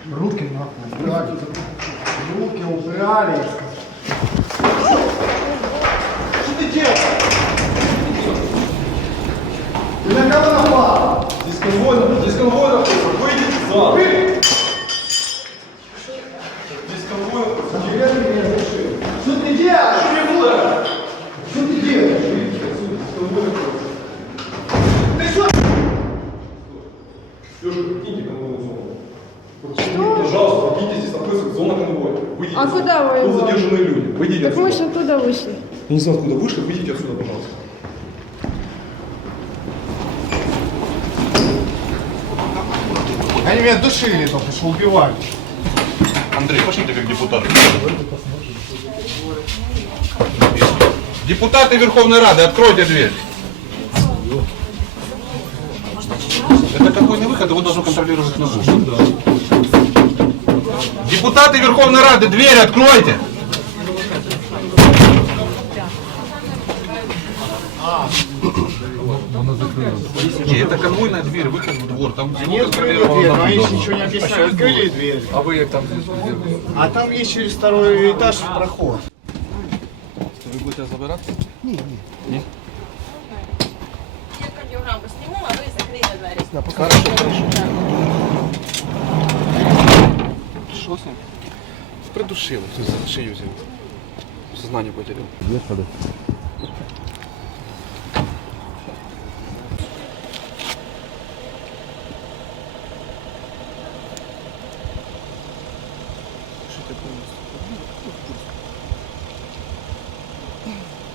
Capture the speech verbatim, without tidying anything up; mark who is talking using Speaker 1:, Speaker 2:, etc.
Speaker 1: Руки нахуй убрали. Руки убрали. Что ты делаешь? Ты на кого напал?
Speaker 2: Здесь конвой, здесь конвой находится. Выйдите в зал. Здесь конвой находится.
Speaker 1: Что ты делаешь?
Speaker 2: Что не было?
Speaker 1: Что ты делаешь?
Speaker 2: Здесь конвой находится.
Speaker 1: Ты что?
Speaker 2: Леша, покиньте конвойную зону. Что? Пожалуйста, покиньте, здесь находится зона конвоя. Выйдите.
Speaker 3: А куда вы
Speaker 2: Тут
Speaker 3: его?
Speaker 2: задержанные люди. Выйдите
Speaker 3: Так мы
Speaker 2: отсюда.
Speaker 3: же оттуда вышли.
Speaker 2: Я не знаю, откуда вышли. Выйдите отсюда, пожалуйста.
Speaker 1: Они меня душили только что, убивали.
Speaker 4: Андрей, пошлите как депутат. Депутаты Верховной Рады, откройте дверь. Это какой не выход, его должен контролировать НАБУ. Депутаты Верховной Рады, дверь откройте. Не, это конвойная дверь, выход в двор. Там
Speaker 1: Они открыли дверь, но они ничего не объясняют. Открыли дверь.
Speaker 5: А вы как там здесь?
Speaker 1: А там есть через второй этаж проход.
Speaker 5: Ви будете забирати?
Speaker 6: Я кардіограму зніму, а ви закрийте двері.
Speaker 5: Хорошо, хорошо. Що з ним? Придушили, хтось за шию взяв. Сознання потеряв. Що ти повністю?